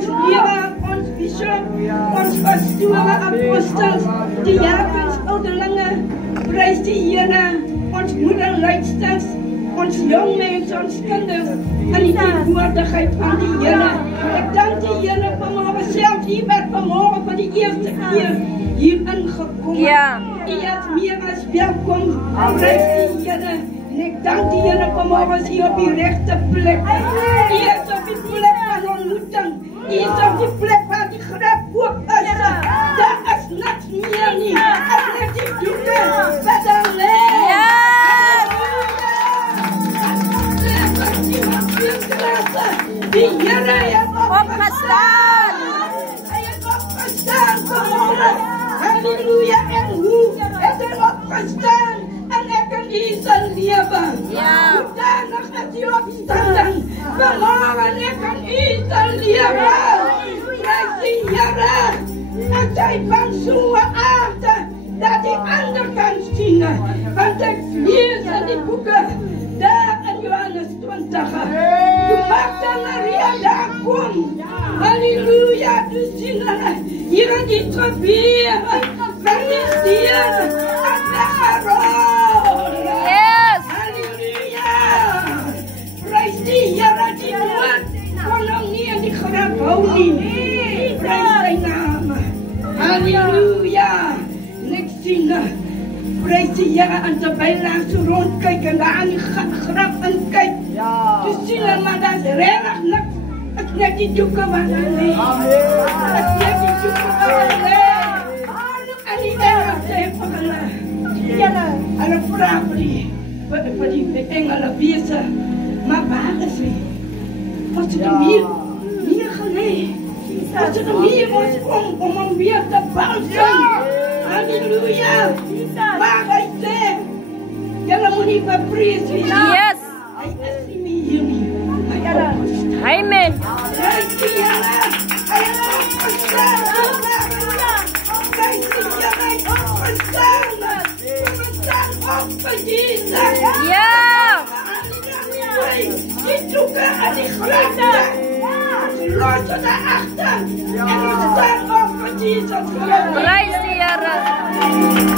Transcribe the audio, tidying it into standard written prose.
ons leraar, ons bishop, ons pastoor, apostels, die diakens, ouderlinge, prys die Here, ons moederleidsters, ons jong mense, ons kinders, en die teenwoordigheid van die Here. Ek dank die Here vanmorgen self, hier werd vanmorgen van die eerste keer hier ingekom. Ja. U is meer as welkom, prys die Here. En ek dank die Here vanmorgen hier op die rechte plek. U is op die plek van ontmoeting. U is op die plek waar die graf oop is. Daar is niks meer nie. As net die doeken wat daar lê. Die Here heeft opgestaan. Hij is opgestaan vanmorgen. Halleluja. En hoe is hij opgestaan? En ik kan u zijn leven. Hoedanig is hij opstanden. Vanmorgen ik kan u zijn leven. Prijs die Here. Het zijn van zo'n aarde dat die ander kan zien. Want ik lees in die boeken. Daar in Johannes 20. Toen Martha Maria daar kwam. Halleluja. Toen zien we hier in die trappieren. Van die stieren. En weggerold. Yes. Halleluja. Prijs die Here die woord. Kon nog niet in die graf houden. Prijs zijn naam. Halleluja. Niks zien. Prijs die Here en terwijl daar zo rondkijken en daar aan die graf en kijkt. Toen zien we maar dat is erg niks. Het is net die doeken wat er ligt. Het is net die doeken wat er ligt. En die engelen zijn voor en dan vragen voor die engelen wezen. Maar waar is hij? Was het hem hier gelegen? Was het hem hier om hem weer te balsen? Halleluja. Waar hij zegt. Jullie moet niet verprezen. Yes. Hij is niet meer hier niet. Amen. Prijs die Here. Hij is opgestaan. Prijs die Here. Hij is opgestaan. We staan op voor Jezus. Ja. Die doeken en die grachten. Lossen daarachter. En we staan op voor Jezus. Prijs die Here.